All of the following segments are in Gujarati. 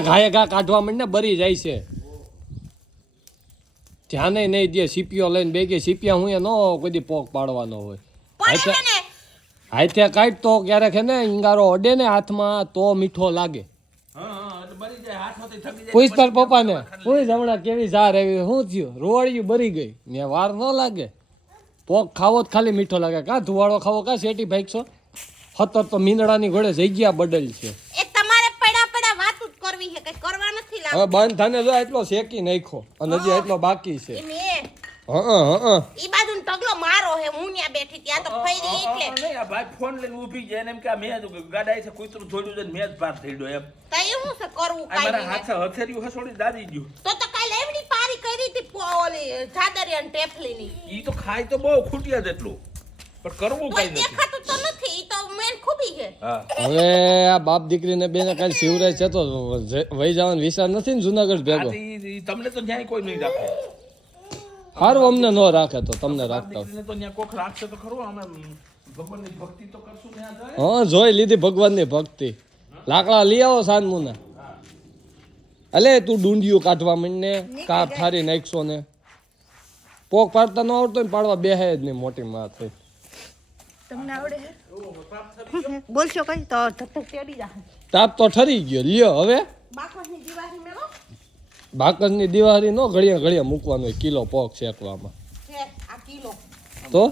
ઘાયે ઘા કાઢવા માંડને બરી જાય છે ધ્યાને નહીં દે સીપીઓ લઈને બેગી સીપિયા હું ન કોઈ દી પોક પાડવાનો હોય હાથે કાઢ તો ક્યારેક હે ને ઈંગારો અડે ને હાથમાં તો મીઠો લાગે પૂછ તાર પપ્પાને પૂછ હમણાં કેવી ઝાર આવી શું થયું રોવાળિયું બરી ગઈ ને વાર ન લાગે પોક ખાવો જ ખાલી મીઠો લાગે કા ધુવાળો ખાવો કા શેટી ભાગશો હતર તો મીંદડાની ઘોડે જગ્યા બદલ છે હવે બંધ થાને જો એટલો શેકી નાખ્યો અને હજી એટલો બાકી છે ઈ બાજુ ટગલો મારો હે હું ન્યા બેઠી ત્યાં તો ફઈરી એટલે નહીં આ ભાઈ ફોન લઈને ઊભી જાય ને એમ કે મે ગાડાઈ છે કૂતરું છોડ્યું છે મે જ પાર થઈ ગયો એમ તઈ હું સે કરવું કાઈ મારા હાથ હથેરિયું હસોડી દાદી ગયું તો કાલ એવડી પારી કરી હતી ઓલી ચાદરી અને ટેફલીની ઈ તો ખાય તો બહુ ખૂટિયા જેટલું પણ કરવું કઈ નથી દેખાતું તો નથી ઈ તો મેન ખૂબી છે હવે આ બાપ દીકરીને બેને કાલ શિવરાજ છે તો વહી જવાનો વિચાર નથી ને જુનાગઢ ભેગો તમને તો ન્યાય કોઈ નહીં રાખે હારું અમને ન રાખે તો તમને રાખતા તો ન્યા કોક રાખશે તો ખરું અમે ભગવાનની ભક્તિ તો કરશું ન્યા જાય હા જોઈ લીધી ભગવાનની ભક્તિ લાકડા લઈ આવો સાનમુના અલે તું ડુંડિયું કાઢવા માંડને કાપ ઠારી નાખશો ને પોક પાડતા ન આવડતો ને પાડવા બેહે જ નહીં મોટી માં થઈ તમને આવડે હે બોલશો કઈ તો ધક ચડી જા તાપ તો ઠરી ગયો લ્યો હવે બાકસની દીવારી મેલો બાકસની દિવાળી નો ઘડિયા ઘડિયા મૂકવાનો કિલો પોક શેકવામાં છે આ કિલો તો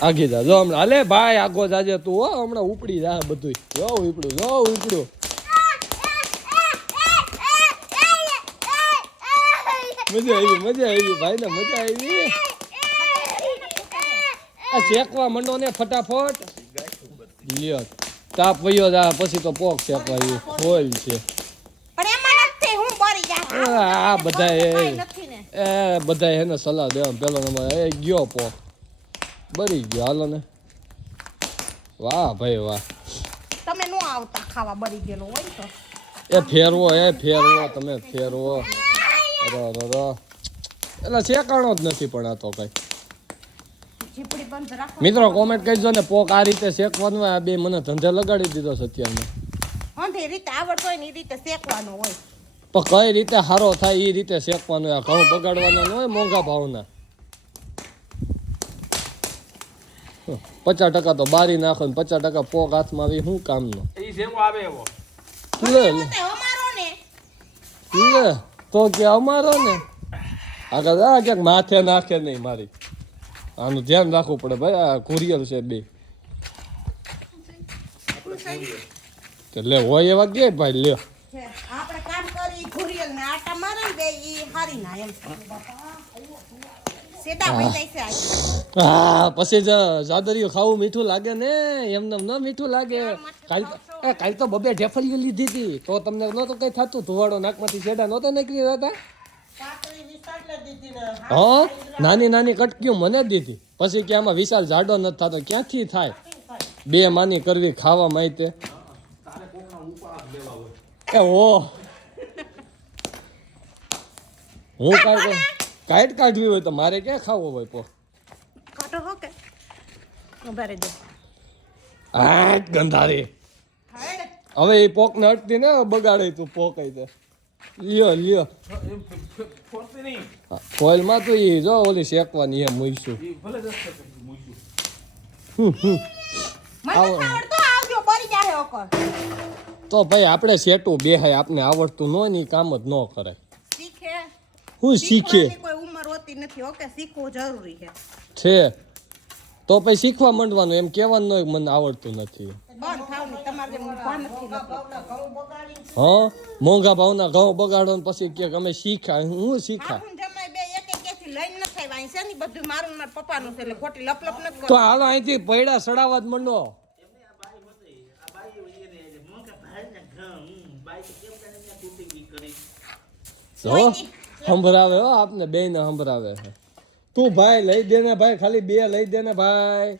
આગી જા જો હમણાં અલે ભાઈ આગો જાજે તું હો હમણાં ઉપડી જા બધું જો ઉપડ્યું મજા આવી ભાઈ ને મજા આવી આ શેકવા મંડો ને ફટાફટ લ્યો તાપ વયો જા પછી તો પોક શેકવા હોલ છે પણ એમાં નથી હું બરી જા આ બધા નથી ને એ બધા એને સલાહ દેવા પેલો નંબર એ ગયો પોક બરી ગયો હાલો ને વાહ ભાઈ વાહ તમે નો આવતા ખાવા બરી ગયેલો હોય તો એ ફેરવો તમે ફેરવો એટલે શેકાણો જ નથી પણ આ તો કઈ જીપડી બંધ રાખો મિત્રો કોમેન્ટ કરજો ને પોક આ રીતે શેકવાનું આ બે મને ધંધે લગાડી દીધો સત્યાને અંધી રીતે આવડતો હોય ને એ રીતે શેકવાનો હોય તો કઈ રીતે હારો થાય એ રીતે શેકવાનું આ ઘઉં બગાડવાના ન હોય મોંઘા ભાવના 50% તો બારી નાખો ને 50% પોક હાથમાં આવી શું કામનો ઈ જેવો આવે એવો લે અમારો ને લે તો કે અમારો ને આગળ આ ક્યાંક માથે નાખે નહીં મારી આનું ધ્યાન રાખવું પડે ભાઈ આ કુરિયર છે બે કે લે હોય એવા કે ભાઈ લે આપણે કામ કરી ઘુરિયલ ને આટા મારે ને બે ઈ હારી ના એમ સેડા વઈ જાય છે હા પછી જાદરીઓ ખાવું મીઠું લાગે ને એમને ન મીઠું લાગે કાલ તો બબે ઢેફલીઓ લીધી હતી તો તમને નહોતો કઈ થતું ધુવાડો નાકમાંથી સેડા નહોતો નીકળી જતા હા નાની કટકીઓ મને દીધી પછી કે આમાં વિશાલ જાડો નથી થતો ક્યાંથી થાય બે માની કરવી ખાવા માહિતી એ ઓ હું કાઢવી હોય તો મારે ક્યાં ખાવો હોય પો કાટો હો કે ઉભા રહેજો આ ગંધારી હવે એ પોક ને અટતી ને બગાડે તું પોક દે લ્યો ફોરતી નહીં ફોઇલ માં તો ઈ જો ઓલી શેકવાની એમ મૂકશું ભલે દસ્તક મૂક્યું મને આવડતો આવજો બરી જાહે ઓકર તો ભાઈ આપણે સેટું બેહાય આપને આવડતું ન ની કામ જ ન કરે શીખે હું શીખે કોઈ ઉંમર હોતી નથી ઓકે શીખવું જરૂરી છે તો પછી શીખવા માંડવાનું એમ કહેવાનું હોય મને આવડતું નથી બંધ થાવ ને તમારે ભાન નથી હા મોંઘા ભાવના ઘઉં બગાડો ને પછી કે અમે શીખા હું શીખા જમાઈ બે એક થી લઈને ન થાય વાંઈ છે ને બધું મારું માર પપ્પાનું છે એટલે ખોટી લપ ન કરો તો હાલો અહીંથી પૈડા સડાવા જ મંડો સંભળાવે હો આપને બે ને સંભળાવે તું ભાઈ લઈ દે ને ભાઈ ખાલી બે લઈ દે ને ભાઈ